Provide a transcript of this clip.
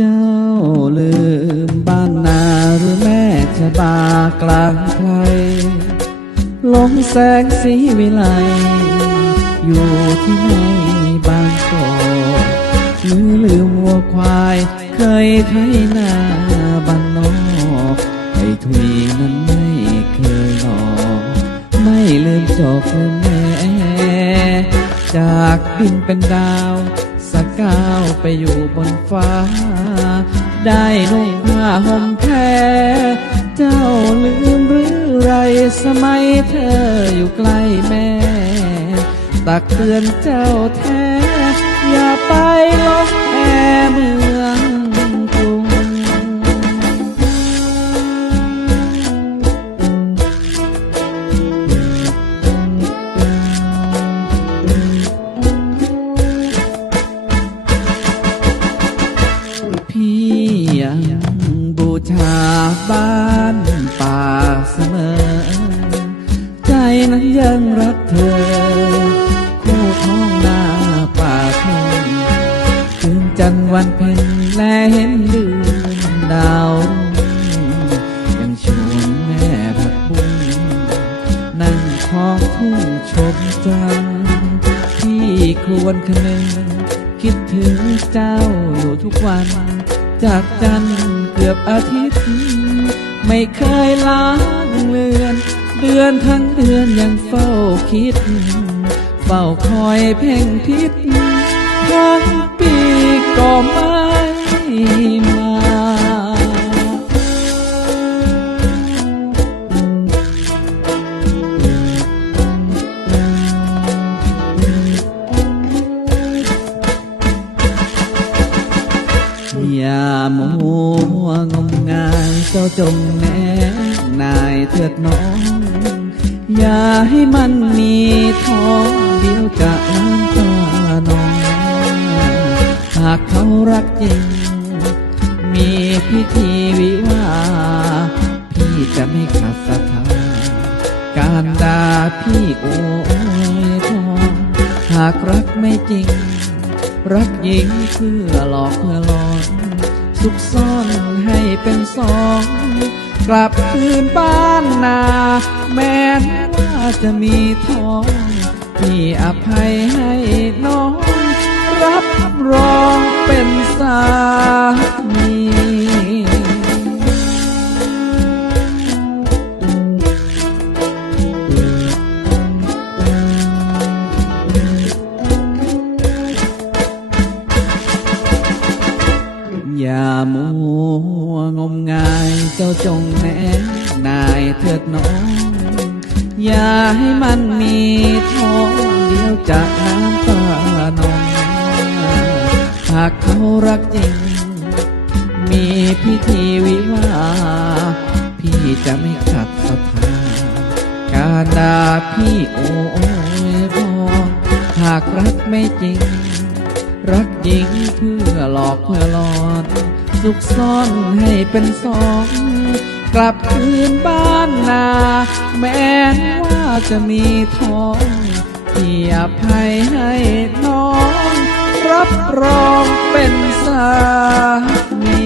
เจ้าลืมบ้านนาหรือแม่ชะบากลางไพรลงแสงสีวิไล อยู่ที่ไหนบางกอกหรือลืมวัวควาย เคยไถนาบ้านนอกไอ้ทุยนั้นไม่เคยหลอกไม่ลืมจอกลืมแม่จากดินเป็นดาว สกก้าวไปอยู่บนฟ้า ได้นุ่งผ้าห่มแพรเจ้าลืมหรือไรสมัยเธออยู่ใกล้แม่ ตักเตือนเจ้าแท้ งบูชาบ้านป่าเสมอ ใจนั้นยังรักเธอ คู่ท้องนาป่าคงคืนจันทร์วันเพ็ญและเห็นเดือนดาวยังชวนแม่ผักบุ้งนั่งท้องทุ่งชมจันทร์พี่ควรคนึงคิดถึงเจ้าอยู่ทุกวัน จากจันทร์เกือบอาทิตย์ ไม่เคยล้างเลือน เดือนทั้งเดือนยังเฝ้าคิด เฝ้าคอยเพ่งพิษทั้งปีก็ไม่มา อย่ามัวงมงายเจ้าจงแน่นายเถิดน้อง อย่าให้มันมีท้องเดียวจะน้ำตานองหากเขารักจริง มีพิธีวิวาพี่จะไม่ขัดศรัทธาการด่าพี่โอ้ยทองหากรักไม่จริง รักหญิงเพื่อหลอกเพื่อหลอนซุกซ่อนให้เป็นสอง กลับคืนบ้านนา แม้นว่าจะมีท้องพี่อภัยให้น้อง รับรองเป็นสามี อย่าให้มันมีท้องเดียวจะน้ำตานองหากเขารักจริง มีพิธีวิวา พี่จะไม่ขัดศรัทธาการด่าพี่โอ้ยพอหากรักไม่จริง รักหญิงเพื่อหลอกเพื่อหลอนซุกซ่อนให้เป็นสอง กลับคืนบ้านนา แม้ว่าจะมีทองเพียอภัยให้น้อง รับรองเป็นสามี